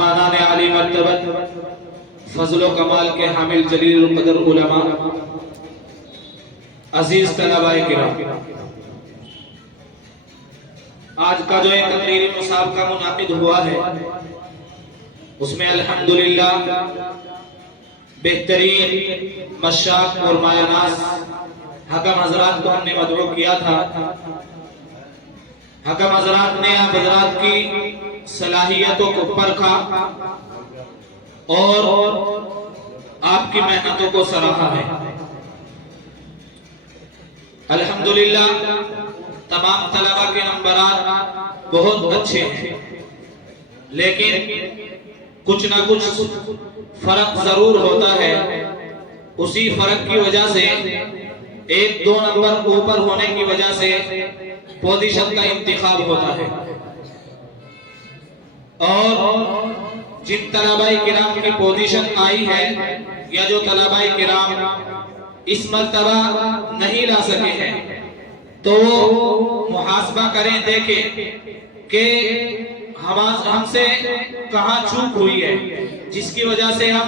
मेहमानान आली मर्तबत फजल व कमाल के हामिल जलील कदर उलमा, अजीज तलबाए किराम, आज का जो एक तकरीरी मुसाबका मुनाकिद हुआ है उसमें अल्हम्दुलिल्लाह बेहतरीन मशाक और मायानाज हकम हजरात को हमने मदऊ किया था। हकम हजरात ने आप हजरात की सलाहियतों को परखा और आपकी मेहनतों को सराहा है। अल्हम्दुलिल्लाह तमाम तलबा के नंबरात बहुत अच्छे हैं, लेकिन कुछ ना कुछ फर्क जरूर होता है। उसी फर्क की वजह से एक दो नंबर ऊपर होने की वजह से पोजीशन का इंतखाब होता है। और जिन तलबाए किराम की पोजीशन आई है या जो तलबाए किराम इस मर्तबा नहीं ला सके हैं, तो वो मुहासबा करें, देखें कि हमसे कहाँ चूक हुई है जिसकी वजह से हम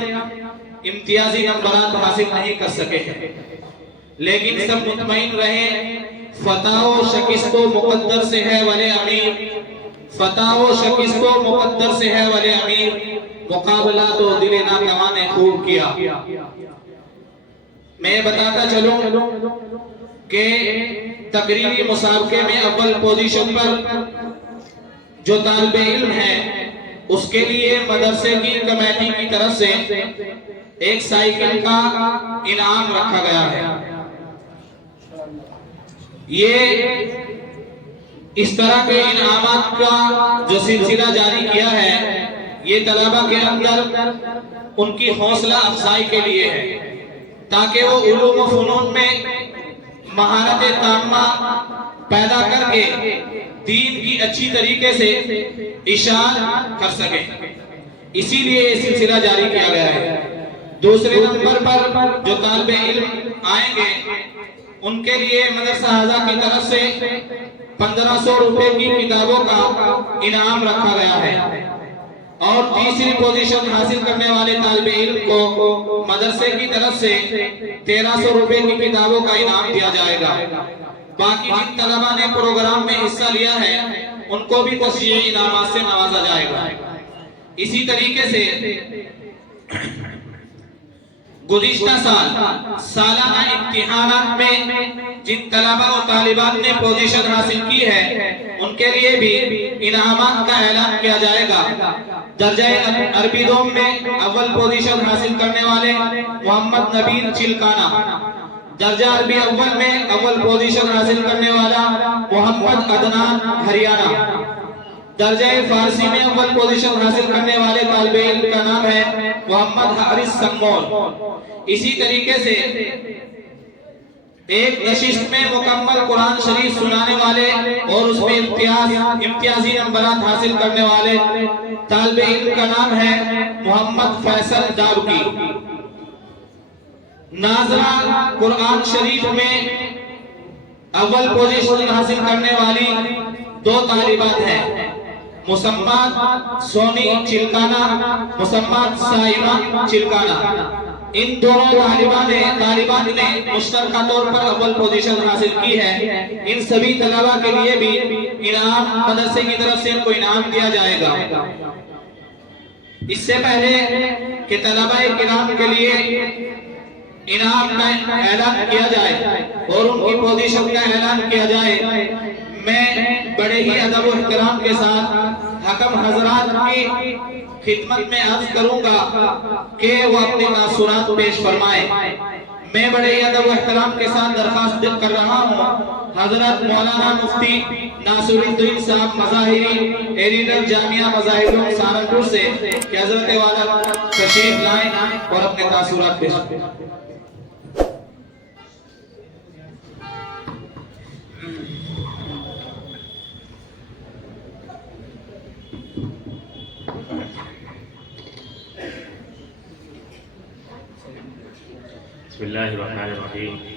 इम्तियाजी नंबरात हासिल नहीं कर सके हैं। लेकिन सब मुतमईन रहें, फताओ शिकस्तो मुकद्दर से है वले अमीर, फताओ शिकस्तो मुकद्दर से है वले अमीर, मुकाबला तो दिल नाकवा ने खूब किया। मैं बताता चलूं कि तकरीरी मुसाबके में अव्वल पोजीशन पर जो तालिबे इल्म है उसके लिए मदरसे की कमेटी की तरफ से एक साइकिल का इनाम रखा गया है। ये इस तरह के इनामात का जो सिलसिला जारी किया है, ये तलबा के अंदर उनकी हौसला अफजाई के लिए है, ताकि वो उलूम व फनून में महारत ताम्मा पैदा करके दीन की अच्छी तरीके से इशार कर सके। इसीलिए ये सिलसिला जारी किया गया है। दूसरे नंबर पर जो तालिबे इल्म आएंगे उनके लिए मदरसा हाजा की तरफ से 1500 रुपए की किताबों का इनाम रखा गया है। और तीसरी पोजीशन हासिल करने वाले तालिबे इल्म को मदरसे की तरफ से 1300 रुपए की किताबों का इनाम दिया जाएगा। बाकी जिन तलबा ने प्रोग्राम में हिस्सा लिया है उनको भी कुछ इनामात से नवाजा जाएगा। इसी तरीके से गुज़िश्ता साल सालाना इम्तिहानात में जिन तलबा और तालिबात ने पोजीशन हासिल की है उनके लिए भी इनामात का ऐलान किया जाएगा। दर्जा अरबी दोम में अव्वल पोजीशन हासिल करने वाले मोहम्मद नबील चिलकाना, दर्जा अरबी अव्वल में अव्वल पोजीशन हासिल करने वाला मोहम्मद अदनान हरियाणा, दर्जा फारसी में अव्वल पोजीशन हासिल करने वाले तालिबे इल्म का नाम है मोहम्मद हारिस संगोल। इसी तरीके से एक नशिस्त में मुकम्मल कुरान शरीफ सुनाने वाले और उसमें इम्तियाजी नंबरात हासिल करने वाले तालिबे इल्म का नाम है मोहम्मद फैसल दावकी। नाजरा कुरान शरीफ में अव्वल पोजीशन हासिल करने वाली दो तालिबात हैं, मुसम्मत सोनी चिलकाना, मुसम्मत साइमा चिलकाना। इन दोनों तालिबात ने मुश्तरका तौर पर अव्वल पोजीशन हासिल की है। इन सभी तलबा के लिए भी इनाम मदरसे की तरफ से इनको इनाम दिया जाएगा। इससे पहले कि तलबा किराम के लिए इनाम का ऐलान किया जाए और उनकी पोजीशन का ऐलान किया जाए, मैं बड़े ही अदब और इहतराम के साथ हकम हजरात की खिदमत में अर्ज करूंगा कि वो अपने तासुरात पेश फरमाए। मैं बड़े ही अदब और इहतराम के साथ दरखास्त कर रहा हूँ हजरत मौलाना मुफ्ती नासिरुद्दीन साहब मज़ाहिरी एडिटर जामिया मज़ाहिरुल सहारनपुर से कि हजरत वाला तशरीफ लाएं और अपने तासुरात पेश करें। बिस्मिल्लाहिर्रहमानिर्रहीम।